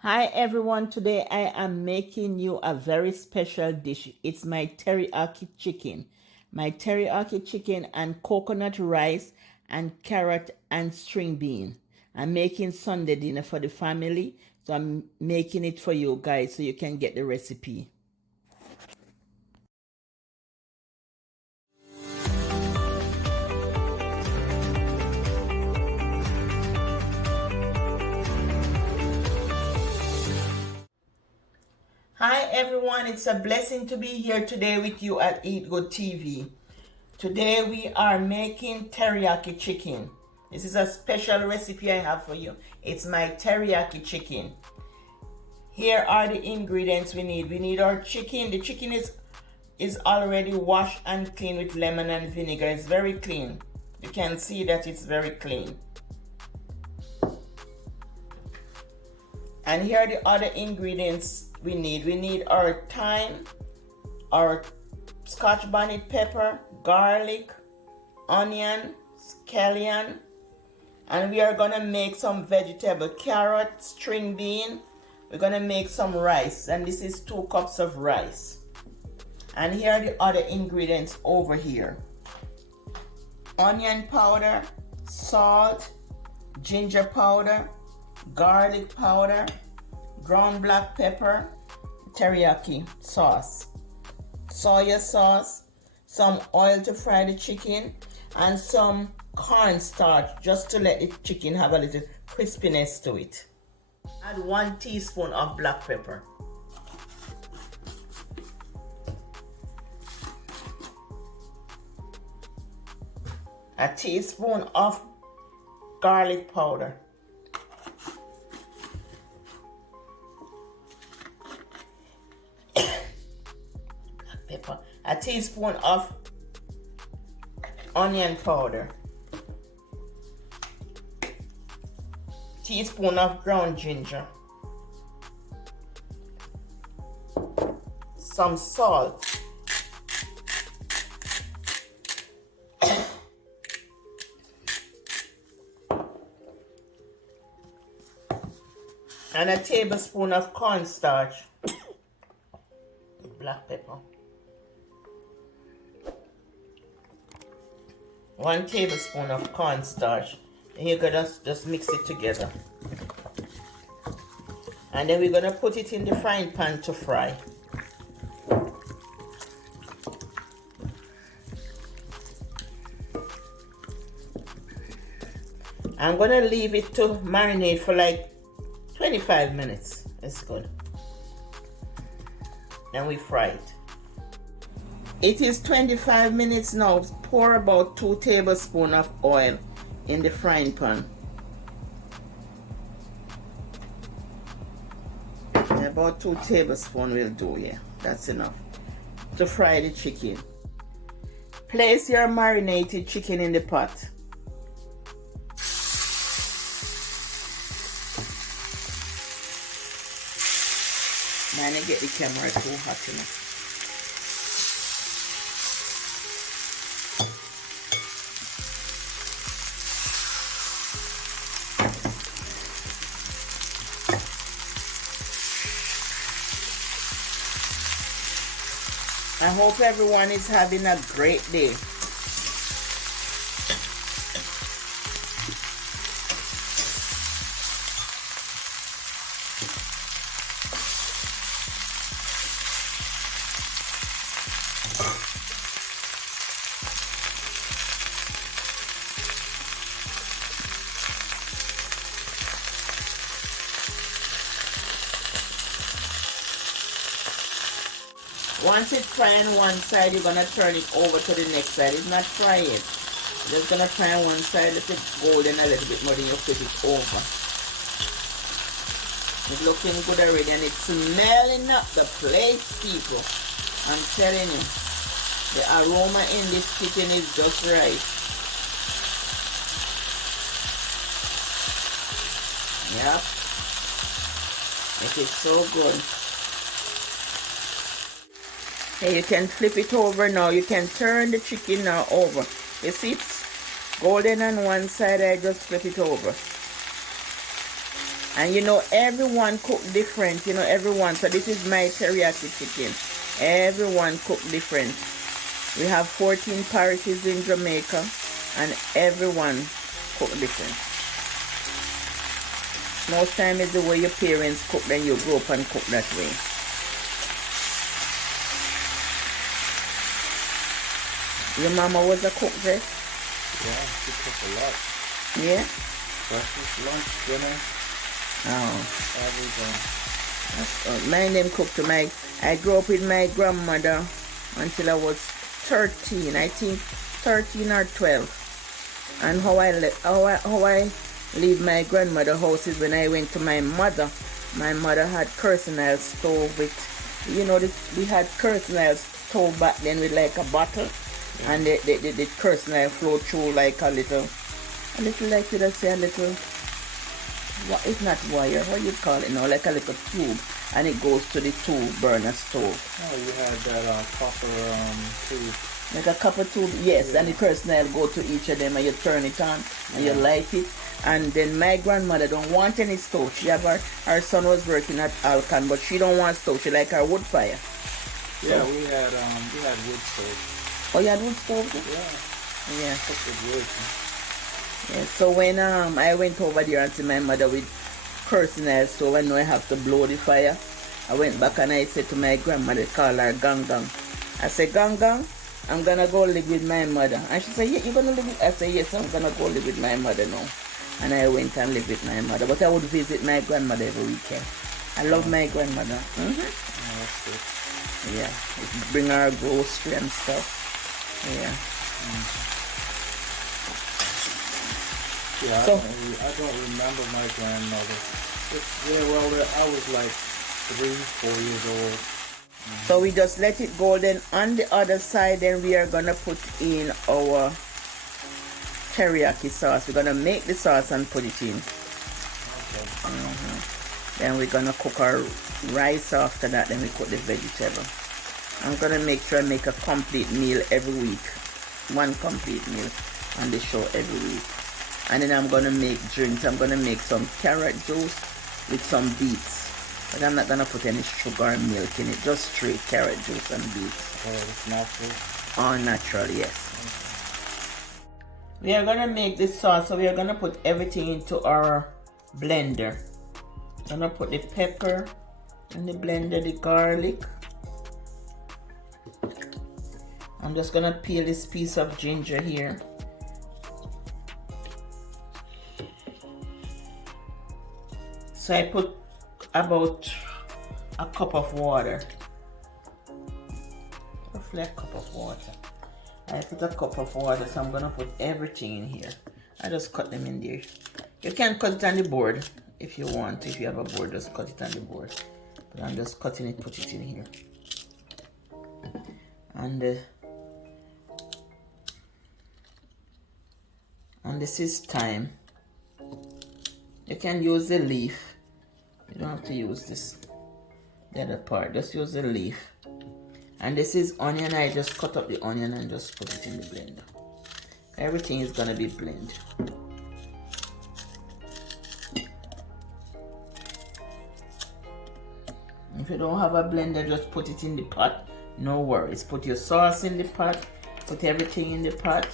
Hi everyone, today I am making you a very special dish. It's my teriyaki chicken. My teriyaki chicken and coconut rice and carrot and string bean. I'm making Sunday dinner for the family, so I'm making it for you guys so you can get the recipe. Hi everyone, it's a blessing to be here today with you at Eat Good TV. Today we are making teriyaki chicken. This is a special recipe I have for you. It's my teriyaki chicken. Here are the ingredients we need. We need our chicken. The chicken is already washed and clean with lemon and vinegar. It's very clean. You can see that it's very clean. And here are the other ingredients we need. We need our thyme, our scotch bonnet pepper, garlic, onion, scallion, and we are gonna make some vegetable, carrot, string bean. We're gonna make some rice, and this is 2 cups of rice. And here are the other ingredients over here: onion powder, salt, ginger powder, garlic powder, ground black pepper, teriyaki sauce, soya sauce, some oil to fry the chicken, and some cornstarch just to let the chicken have a little crispiness to it. Add 1 teaspoon of black pepper. A teaspoon of garlic powder. Black pepper. A teaspoon of onion powder. Teaspoon of ground ginger. Some salt. And a tablespoon of cornstarch. Black pepper. 1 tablespoon of cornstarch. And you can just mix it together. And then we're gonna put it in the frying pan to fry. I'm gonna leave it to marinate for like 25 minutes. It's good. Then we fry it. It is 25 minutes now. Pour about 2 tablespoons of oil in the frying pan. About 2 tablespoons will do, yeah. That's enough to fry the chicken. Place your marinated chicken in the pot. Man, I get the camera too hot enough. I hope everyone is having a great day. Once it's frying one side, you're gonna turn it over to the next side. It's not fry it. You're just gonna fry on one side, let it golden a little bit more, then you flip it over. It's looking good already and it's smelling up the place, people. I'm telling you, the aroma in this chicken is just right. Yep. It is so good. Hey, you can flip it over now. You can turn the chicken now over. You see it's golden on one side. I just flip it over. And you know, everyone cook different, you know, everyone. So this is my teriyaki chicken. Everyone cook different. We have 14 parishes in Jamaica, and everyone cook different. Most time is the way your parents cook, then you grow up and cook that way. Your mama was a cook, Zach? Yeah, she cooked a lot. Yeah? Breakfast, lunch, dinner. Oh. Everything. My name cooked. I grew up with my grandmother until I was 13. I think 13 or 12. And how I leave my grandmother's house is when I went to my mother. My mother had kerosene stove with, you know, we had kerosene stove back then with like a bottle. Yeah. And the kerosene flowed through like a little like, you say a little, it's not wire, what you call it now, like a little tube, and it goes to the two burner stove. Oh, you had that copper tube. Like a copper tube, yes, yeah. And the kerosene go to each of them, and you turn it on, and you light it. And then my grandmother don't want any stove. She have her son was working at Alcan, but she don't want stove. She like her wood fire. Yeah, so, we had wood stove. Oh, you had wood stove? Yeah. Yeah. Cooked with wood. Yeah, so when I went over there and see my mother with kerosene, so I know I have to blow the fire. I went back and I said to my grandmother, call her Gang Gang. I said, Gang Gang, I'm gonna go live with my mother. And she said, yeah, you're gonna live with, I said, yes, I'm gonna go live with my mother now. And I went and lived with my mother. But I would visit my grandmother every weekend. I love my grandmother. Oh, that's good. Yeah, bring her grocery and stuff. Yeah. Yeah, so, I don't remember my grandmother. I was like 3-4 years old. So we just let it go. Then on the other side, then we are gonna put in our teriyaki sauce. We're gonna make the sauce and put it in. Okay. Then we're gonna cook our rice after that. Then we cook the vegetable. I'm gonna make sure I make a complete meal every week. One complete meal on the show every week. And then I'm gonna make drinks. I'm gonna make some carrot juice with some beets. But I'm not gonna put any sugar or milk in it. Just straight carrot juice and beets. Oh, it's natural? All natural, yes. We are gonna make this sauce, so we are gonna put everything into our blender. I'm gonna put the pepper in the blender, the garlic. I'm just gonna peel this piece of ginger here. So I put about a cup of water. Roughly a cup of water. I put a cup of water, so I'm gonna put everything in here. I just cut them in there. You can cut it on the board if you want. If you have a board, just cut it on the board. But I'm just cutting it, put it in here. And this is thyme. You can use the leaf. You don't have to use this, the other part. Just use the leaf. And this is onion. I just cut up the onion and just put it in the blender. Everything is gonna be blended. If you don't have a blender, just put it in the pot. No worries. Put your sauce in the pot. Put everything in the pot.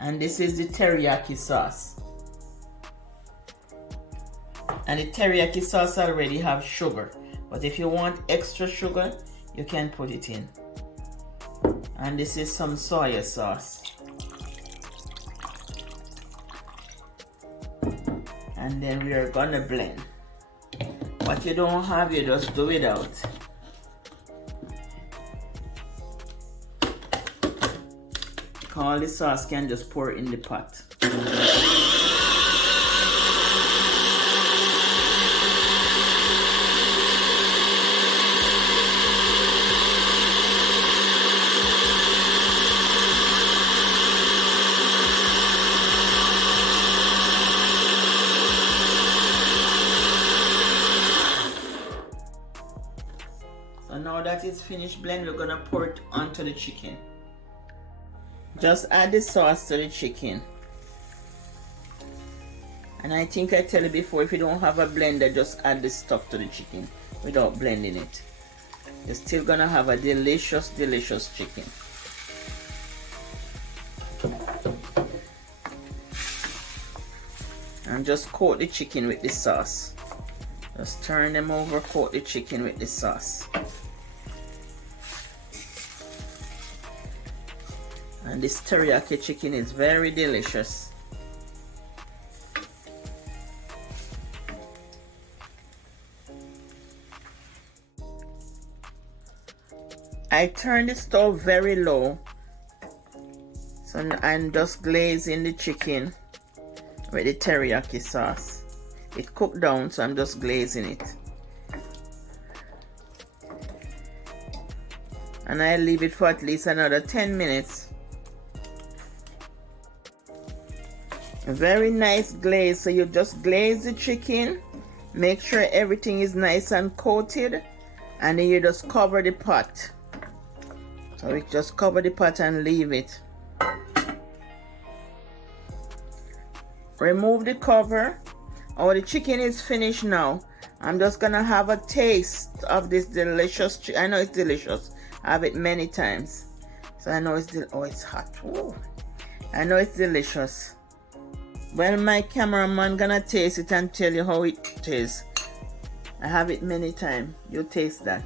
And this is the teriyaki sauce. And the teriyaki sauce already have sugar. But if you want extra sugar, you can put it in. And this is some soya sauce. And then we are gonna blend. What you don't have, you just do without. All the sauce can just pour in the pot. So now that it's finished blend, we're gonna pour it onto the chicken. Just add the sauce to the chicken. And I think I tell you before, if you don't have a blender, just add the stuff to the chicken without blending it. You're still gonna have a delicious, delicious chicken. And just coat the chicken with the sauce. Just turn them over, coat the chicken with the sauce. And this teriyaki chicken is very delicious. I turn the stove very low, so I'm just glazing the chicken with the teriyaki sauce. It cooked down, so I'm just glazing it. And I leave it for at least another 10 minutes. A very nice glaze. So you just glaze the chicken, make sure everything is nice and coated, and then you just cover the pot. So we just cover the pot and leave it. Remove the cover. Oh, the chicken is finished now. I'm just gonna have a taste of this delicious chicken. I know it's delicious. I have it many times, so I know it's oh, it's hot. Ooh. I know it's delicious. Well, my cameraman gonna taste it and tell you how it tastes. I have it many times. You taste that.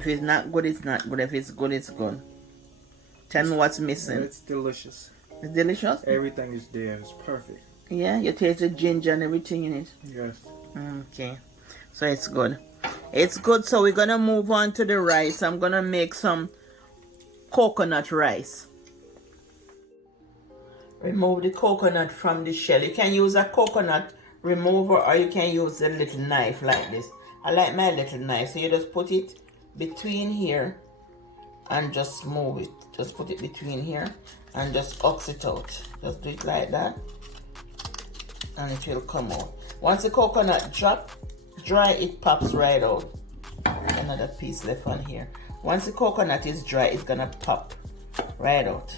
If it's not good, it's not good. If it's good, it's good. Tell me what's missing. It's delicious. It's delicious? Everything is there. It's perfect. Yeah, you taste the ginger and everything in it. Yes. Okay. So it's good. It's good. So we're going to move on to the rice. I'm going to make some coconut rice. Remove the coconut from the shell. You can use a coconut remover or you can use a little knife like this. I like my little knife. So you just put it between here and just move it. Just put it between here and just ox it out. Just do it like that and it will come out. Once the coconut dry, it pops right out. Another piece left on here. Once the coconut is dry, it's gonna pop right out.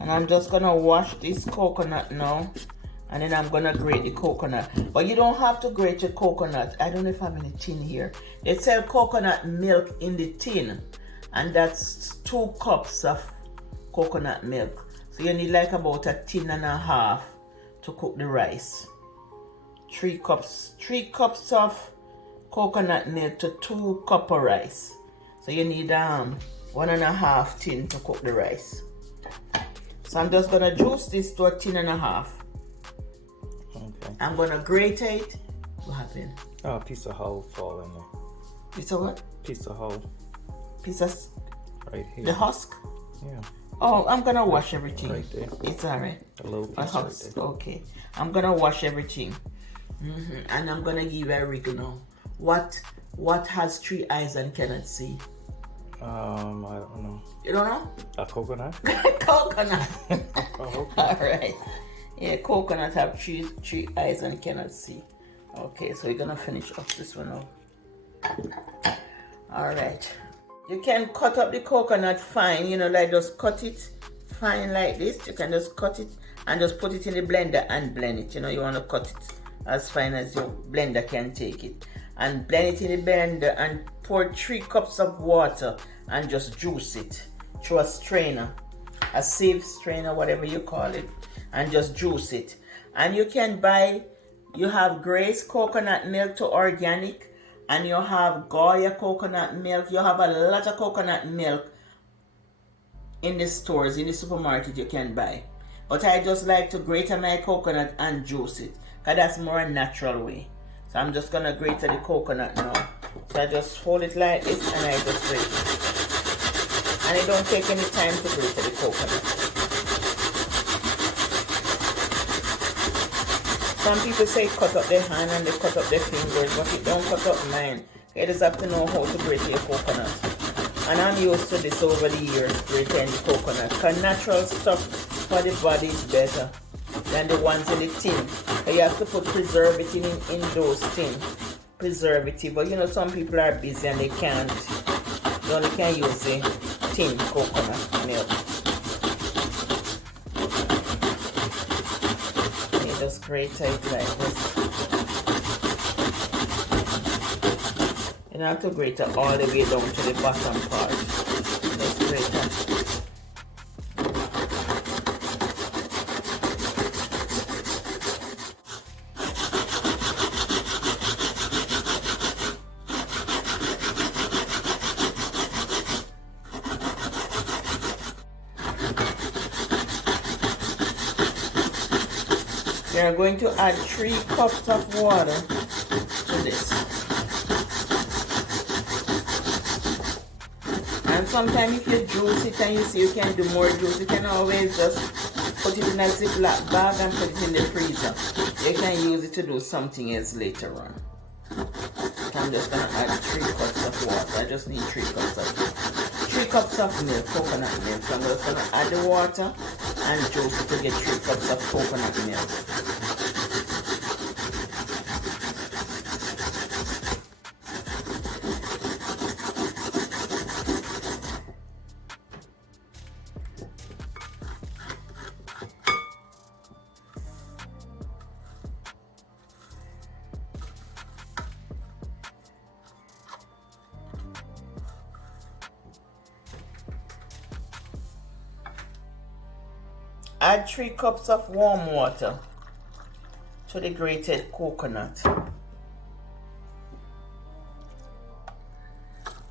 And I'm just gonna wash this coconut now, and then I'm gonna grate the coconut. But you don't have to grate your coconut. I don't know if I have any tin here. They sell coconut milk in the tin, and that's 2 cups of coconut milk. So you need like about a tin and a half to cook the rice. 3 cups of coconut milk to 2 cups of rice. So you need 1.5 tin to cook the rice. So I'm just gonna juice this to a tin and a half. Okay. I'm gonna grate it. What happened? Oh, a piece of whole fall in there. Piece of what? Piece of whole. Piece of right here. the husk? Yeah. Oh, I'm gonna wash everything. Right there. It's alright. A little piece A right husk. there. Okay. I'm gonna wash everything. And I'm gonna give Eric now. What has 3 eyes and cannot see? I don't know. You don't know? A coconut? Coconut. Oh, okay. Alright. Yeah, coconut have 3 eyes and cannot see. Okay, so we're gonna finish off this one now. Alright. You can cut up the coconut fine, you know, like just cut it fine like this. You can just cut it and just put it in the blender and blend it. You know, you want to cut it as fine as your blender can take it. And blend it in the blender and pour 3 cups of water and just juice it through a strainer, a sieve strainer, whatever you call it, and just juice it. And you can buy, you have Grace coconut milk to organic, and you have Goya coconut milk. You have a lot of coconut milk in the stores, in the supermarket you can buy. But I just like to grate my coconut and juice it, because that's more a natural way. So I'm just gonna grate the coconut now. So I just hold it like this and I just grate it. And it don't take any time to grate the coconut. Some people say cut up their hand and they cut up their fingers, but it don't cut up mine. You just have to know how to grate your coconut. And I'm used to this over the years, grating the coconut. Because natural stuff for the body is better than the ones in the tin. So you have to put preservative in those tin. preservative, but you know some people are busy and they can't. You only can use the tin coconut milk. You just grate it like this. You don't have to grate it all the way down to the bottom part. Just grate it. We are going to add 3 cups of water to this. And sometimes if you juice it and you see you can do more juice, you can always just put it in a Ziploc bag and put it in the freezer. You can use it to do something else later on. I'm just going to add 3 cups of water. I just need 3 cups of milk, coconut milk. So I'm just going to add the water and juice it to get 3 cups of coconut milk. Add 3 cups of warm water to the grated coconut.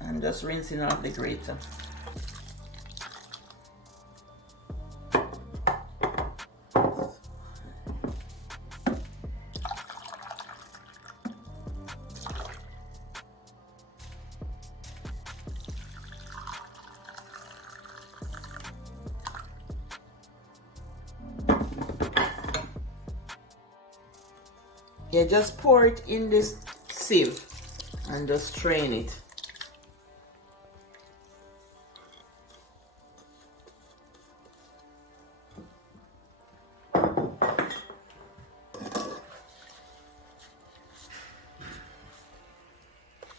And just rinsing off the grater. Yeah, just pour it in this sieve and just strain it.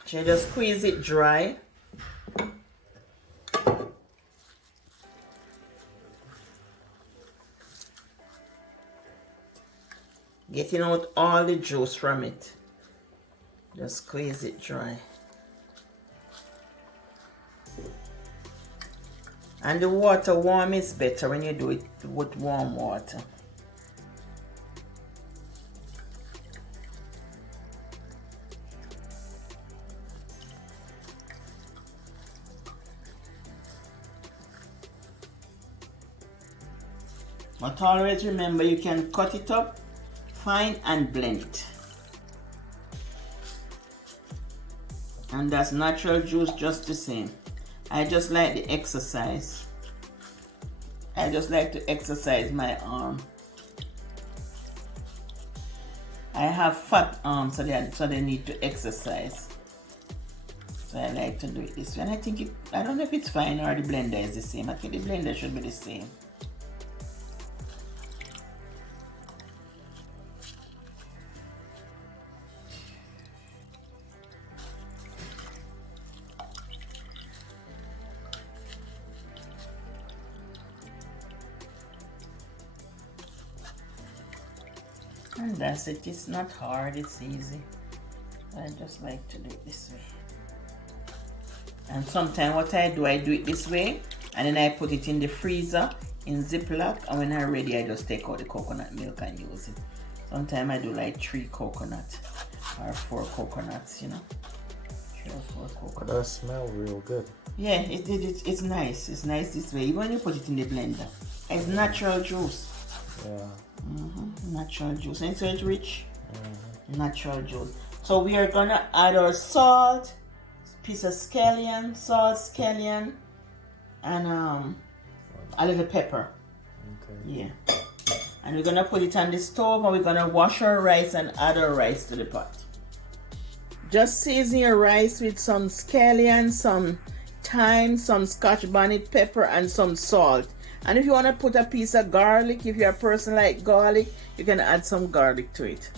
So just squeeze it dry. Getting out all the juice from it. Just squeeze it dry. And the water warm is better when you do it with warm water. But always remember you can cut it up fine and blend it. And that's natural juice just the same. I just like the exercise. I just like to exercise my arm. I have fat arms, so they need to exercise. So I like to do it this way. And I think I don't know if it's fine or the blender is the same. I think the blender should be the same. And that's it. It's not hard, it's easy. I just like to do it this way. And sometimes what I do it this way, and then I put it in the freezer in Ziploc, and when I'm ready I just take out the coconut milk and use it. Sometimes I do like 3 coconuts or 4 coconuts, you know. 3 or 4 coconuts. That smells real good. Yeah, it's nice. It's nice this way. Even when you put it in the blender, it's natural juice. Yeah. Natural juice. And so it's rich. Natural juice. So we are gonna add our salt, piece of scallion, salt, scallion, and a little pepper. Okay. Yeah. And we're gonna put it on the stove, and we're gonna wash our rice and add our rice to the pot. Just season your rice with some scallion, some thyme, some scotch bonnet pepper, and some salt. And if you want to put a piece of garlic, if you're a person like garlic, you can add some garlic to it.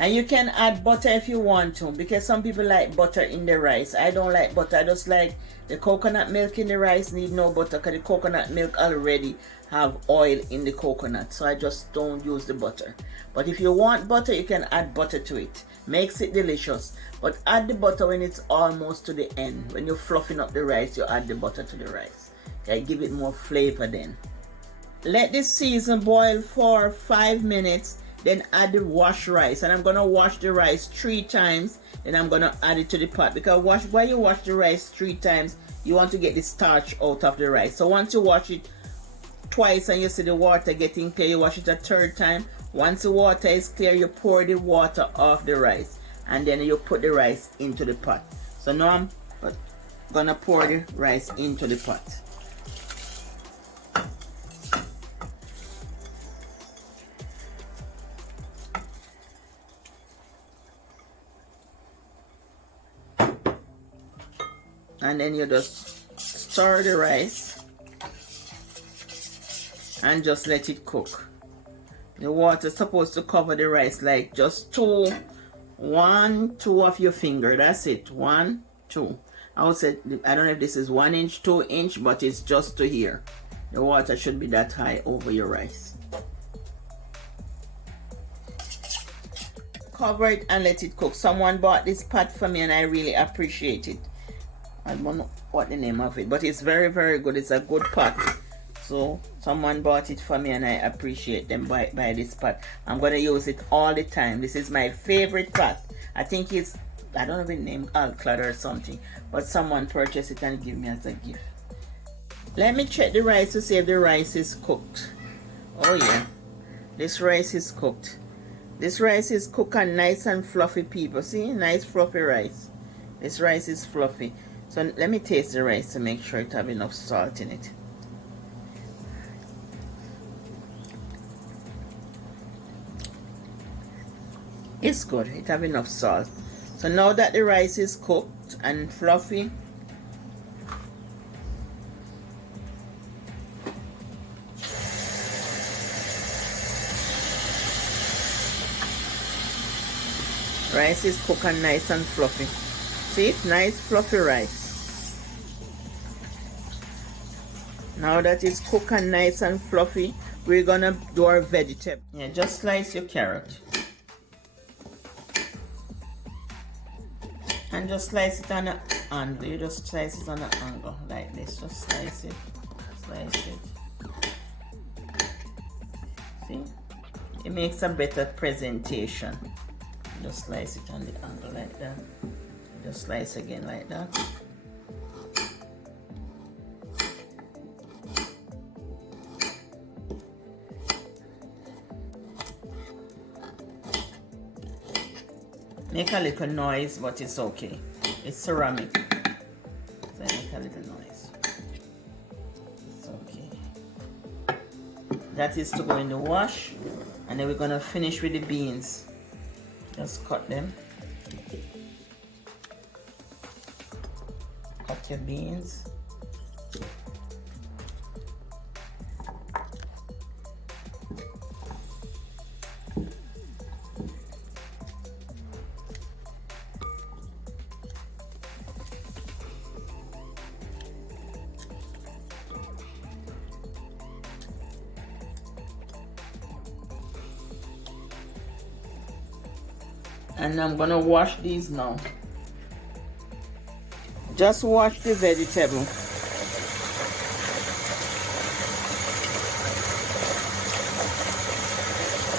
And you can add butter if you want to, because some people like butter in the rice. I don't like butter. I just like the coconut milk in the rice. Need no butter because the coconut milk already have oil in the coconut. So I just don't use the butter. But if you want butter, you can add butter to it. Makes it delicious. But add the butter when it's almost to the end. When you're fluffing up the rice, you add the butter to the rice. Okay, give it more flavor then. Let this season boil for 5 minutes. Then add the washed rice, and I'm gonna wash the rice 3 times. Then I'm gonna add it to the pot, because while you wash the rice 3 times, you want to get the starch out of the rice. So once you wash it twice and you see the water getting clear, you wash it a 3rd time. Once the water is clear, you pour the water off the rice, and then you put the rice into the pot. So now I'm gonna pour the rice into the pot. And then you just stir the rice and just let it cook. The water is supposed to cover the rice like just 1, 2 of your finger. That's it. 1, 2. I would say, I don't know if this is 1 inch, 2 inch, but it's just to here. The water should be that high over your rice. Cover it and let it cook. Someone bought this pot for me and I really appreciate it. I don't know what the name of it, but it's very, very good. It's a good pot. So someone bought it for me and I appreciate them by this pot. I'm going to use it all the time. This is my favorite pot. I think it's, I don't know the name, Alclad or something, but someone purchased it and gave me as a gift. Let me check the rice to see if the rice is cooked. Oh yeah, this rice is cooked. This rice is cooked and nice and fluffy, people. See, nice fluffy rice. This rice is fluffy. So let me taste the rice to make sure it have enough salt in it. It's good. It have enough salt. So now that the rice is cooked and fluffy, rice is cooked and nice and fluffy. See it? Nice fluffy rice. Now that it's cooked and nice and fluffy, we're gonna do our vegetable. Yeah, just slice your carrot. And just slice it on an angle. You just slice it on an angle like this. Just slice it. Slice it. See? It makes a better presentation. Just slice it on the angle like that. Just slice again like that. Make a little noise, but it's okay. It's ceramic. So make a little noise. It's okay. That is to go in the wash. And then we're gonna finish with the beans. Just cut them. Cut your beans. And I'm gonna wash these now. Just wash the vegetable.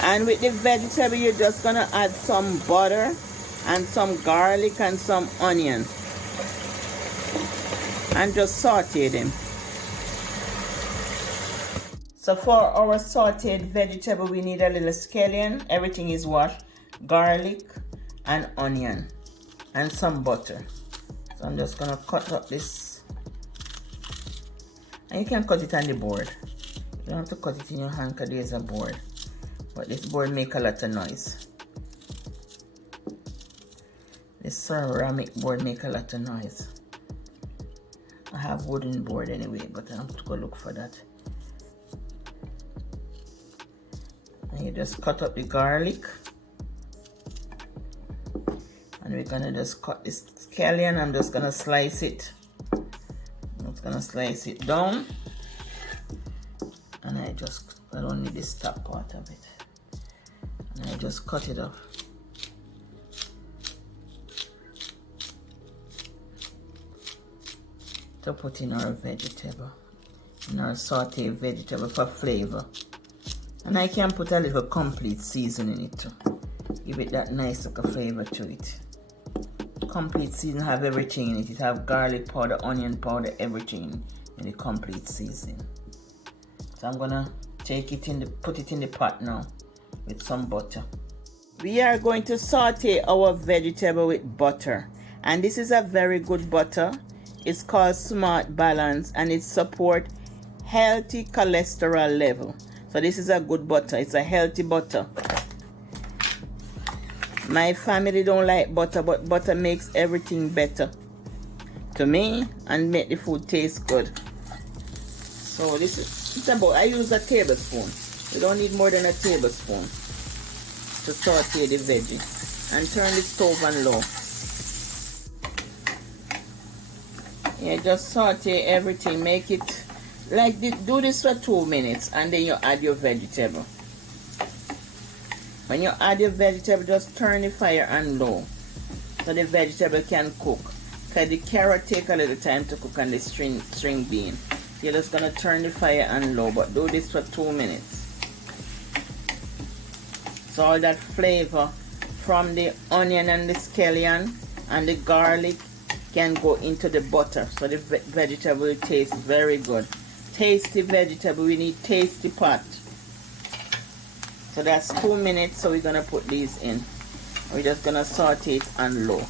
And with the vegetable, you're just gonna add some butter and some garlic and some onion. And just saute them. So for our sauteed vegetable, we need a little scallion. Everything is washed. Garlic and onion and some butter. So I'm just gonna cut up this, and you can cut it on the board. You don't have to cut it in your hand because there's a board, but this board make a lot of noise. This ceramic board make a lot of noise. I have wooden board anyway, but I have to go look for that. And you just cut up the garlic. And we're gonna just cut this scallion. I'm just gonna slice it. I'm just gonna slice it down. And I don't need this top part of it. And I just cut it off. To put in our vegetable, in our sauteed vegetable for flavor. And I can put a little complete seasoning in it too. Give it that nice little flavor to it. Complete season have everything in it. It have garlic powder, onion powder, everything in the complete seasoning. So I'm gonna take it put it in the pot now with some butter. We are going to saute our vegetable with butter. And this is a very good butter. It's called Smart Balance and it supports healthy cholesterol level. So this is a good butter. It's a healthy butter. My family don't like butter, but butter makes everything better to me and make the food taste good. So this is, it's about, I use a tablespoon. You don't need more than a tablespoon to saute the veggie. And turn the stove on low. Yeah, just saute everything. Make it like this. Do this for 2 minutes and then you add your vegetable. When you add your vegetable, just turn the fire on low so the vegetable can cook. Because the carrot take a little time to cook and the string bean. You're just gonna turn the fire on low, but do this for 2 minutes. So all that flavor from the onion and the scallion and the garlic can go into the butter, so the vegetable will taste very good. Tasty vegetable, we need tasty pot. So that's 2 minutes, so we're gonna put these in. We're just gonna saute it on low.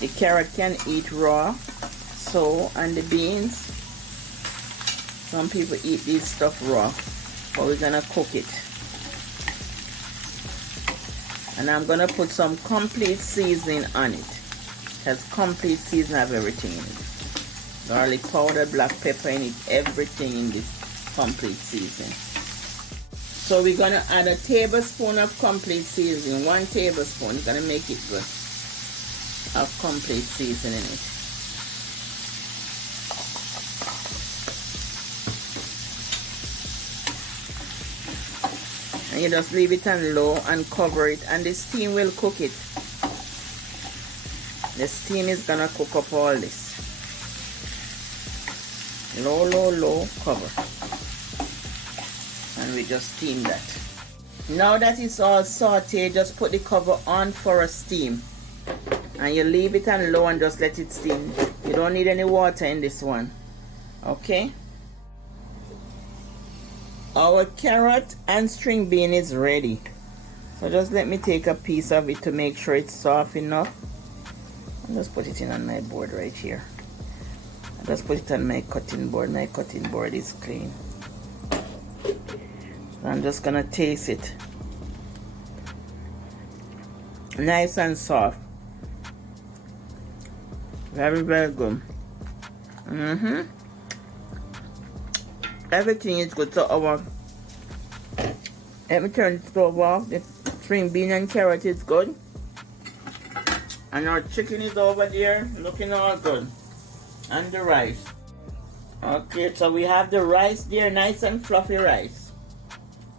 The carrot can eat raw, so, and the beans. Some people eat this stuff raw, but we're gonna cook it. And I'm gonna put some complete seasoning on it. Because complete seasoning have everything in it. Garlic powder, black pepper in it, everything in this complete seasoning. So we're gonna add a tablespoon of complete seasoning. 1 tablespoon, gonna make it good. Of complete seasoning in it. And you just leave it on low and cover it, and the steam will cook it. The steam is gonna cook up all this. Low, low, low, cover. And we just steam that. Now that it's all sauteed, just put the cover on for a steam. And you leave it on low and just let it steam. You don't need any water in this one. Okay? Our carrot and string bean is ready. So just let me take a piece of it to make sure it's soft enough. And just put it in on my board right here. I just put it on my cutting board. My cutting board is clean. So I'm just gonna taste it. Nice and soft. Very, very good. Everything is good. So let me turn the stove off. The string bean and carrot is good. And our chicken is over there looking all good. And the rice. Okay, so we have the rice there, nice and fluffy rice.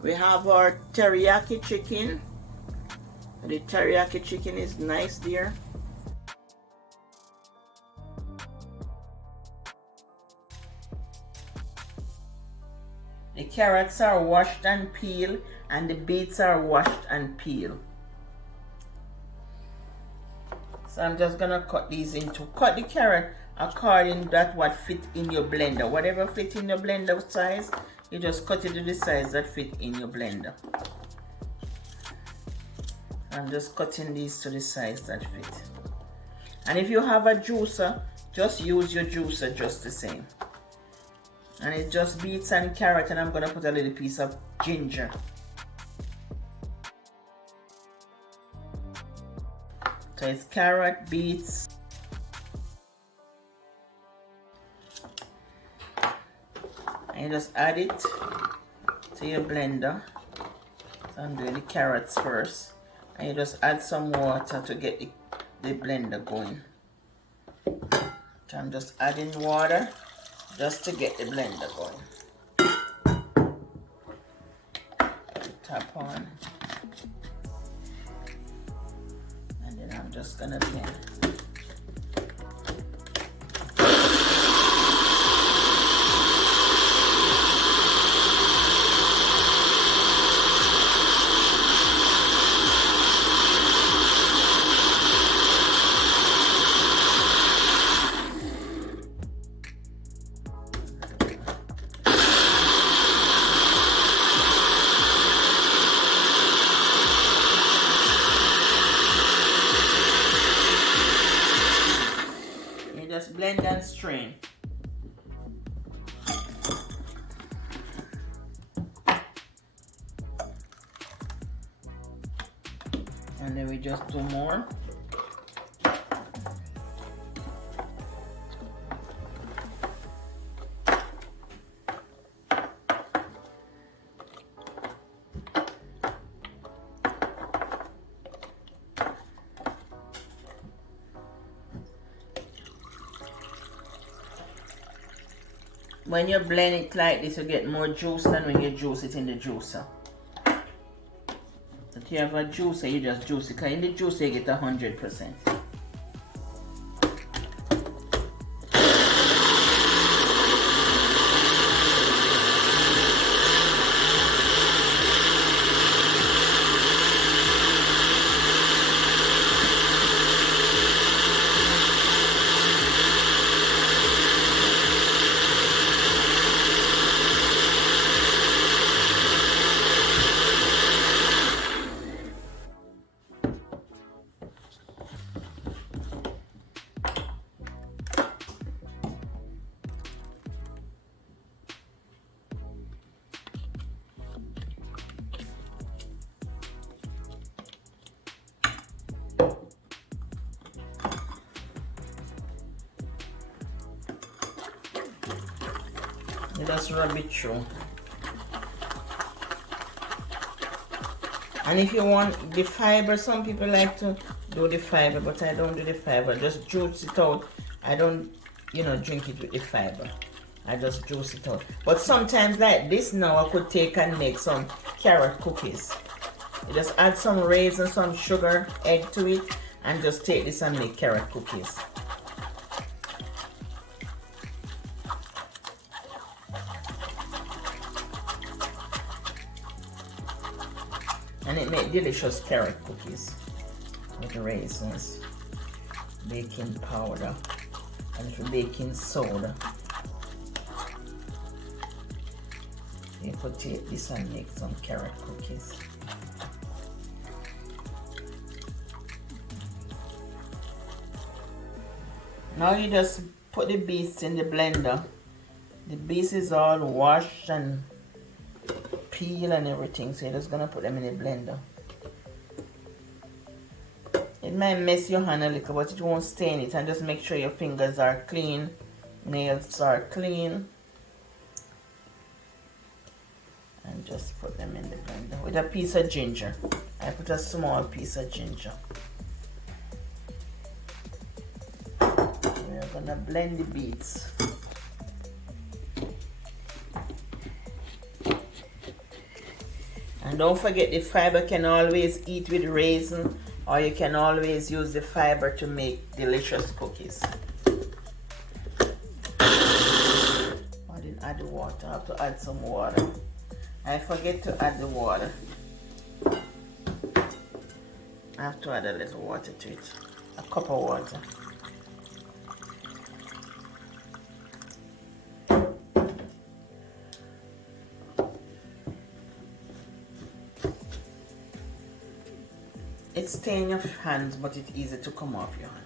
We have our teriyaki chicken. The teriyaki chicken is nice there. The carrots are washed and peeled, and the beets are washed and peeled. So I'm just gonna cut these into, cut the carrot according to what fit in your blender. Whatever fit in your blender size, you just cut it to the size that fit in your blender. I'm just cutting these to the size that fit. And if you have a juicer, just use your juicer just the same. And it's just beets and carrot, and I'm gonna put a little piece of ginger. So it's carrot, beets, and you just add it to your blender. I'm doing the carrots first. And you just add some water to get the blender going. So I'm just adding water just to get the blender going. Tap on. And then I'm just gonna blend. Just blend and strain. And then we just do more. When you blend it like this, you get more juice than when you juice it in the juicer. If you have a juicer, you just juice it, because in the juicer you get 100%. You just rub it through. And if you want the fiber, some people like to do the fiber, but I don't do the fiber. Just juice it out. I don't, drink it with the fiber. I just juice it out. But sometimes like this now, I could take and make some carrot cookies. You just add some raisins, some sugar, egg to it, and just take this and make carrot cookies. And it makes delicious carrot cookies with raisins, baking powder, and baking soda. You could take this and make some carrot cookies. Now you just put the beets in the blender. The beets is all washed and peel and everything, so you're just gonna put them in the blender. It might mess your hand a little, but it won't stain it, and just make sure your fingers are clean, nails are clean, and just put them in the blender with a piece of ginger. I put a small piece of ginger. We're gonna blend the beets. And don't forget, the fiber can always eat with raisin, or you can always use the fiber to make delicious cookies. I didn't add the water. I have to add some water. I forget to add the water. I have to add a little water to it. A cup of water. It stains your hands, but it's easy to come off your hand.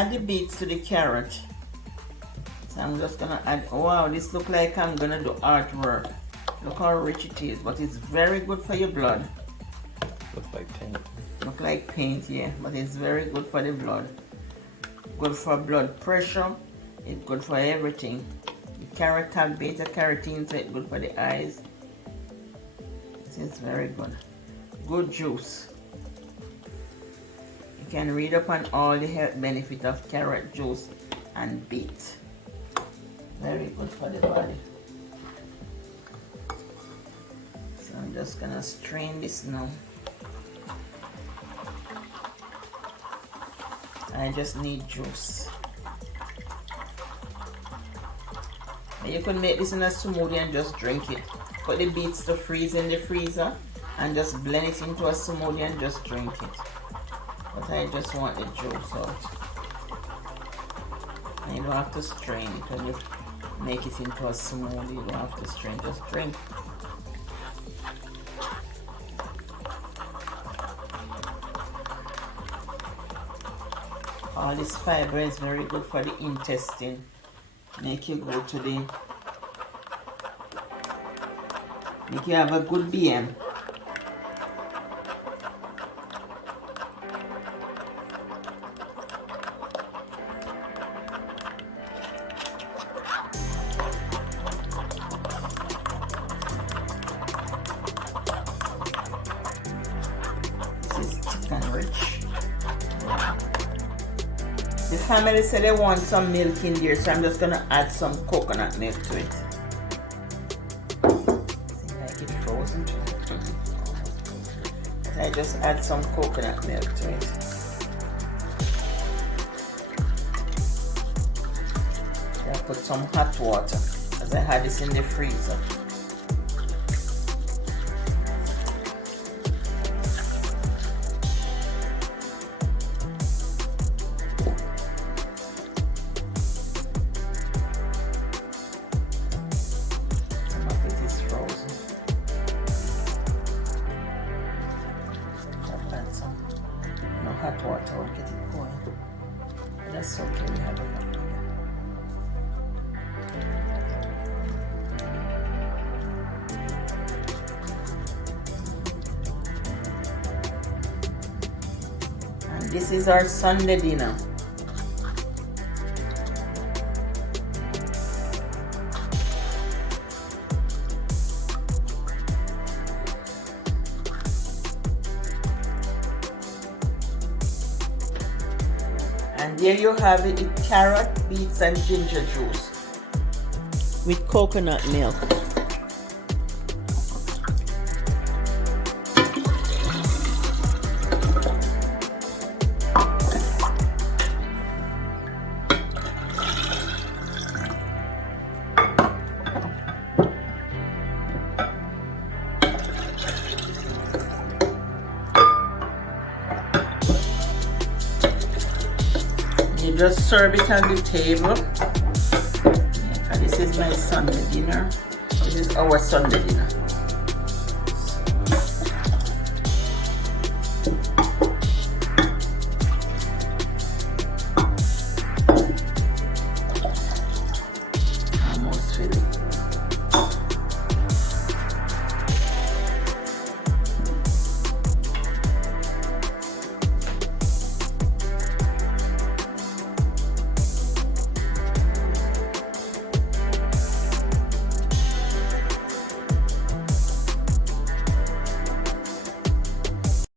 add the beets to the carrot. So I'm just gonna add, wow, this look like I'm gonna do artwork. Look how rich it is, but it's very good for your blood. Looks like paint. Look like paint, yeah, but it's very good for the blood. Good for blood pressure. It's good for everything. The carrot have beta carotene, so it's good for the eyes. This is very good. Good juice. You can read up on all the health benefit of carrot juice and beet. Very good for the body. So I'm just gonna strain this now. I just need juice. And you can make this in a smoothie and just drink it. Put the beets to freeze in the freezer and just blend it into a smoothie and just drink it. But I just want the juice out. And you don't have to strain it when you make it into a smoothie. You don't have to strain, just drink. All this fiber is very good for the intestine. Make you go to the, make you have a good BM. This is chicken rich. The family said they want some milk in there, so I'm just gonna add some coconut milk to it. See, like it frozen too. I just add some coconut milk to it. I put some hot water, as I had this in the freezer. Hot water will get it going. That's okay, we have enough here. And this is our Sunday dinner. And there you have it, the carrot, beets and ginger juice with coconut milk. You just serve it on the table. Yeah, this is my Sunday dinner. This is our Sunday dinner.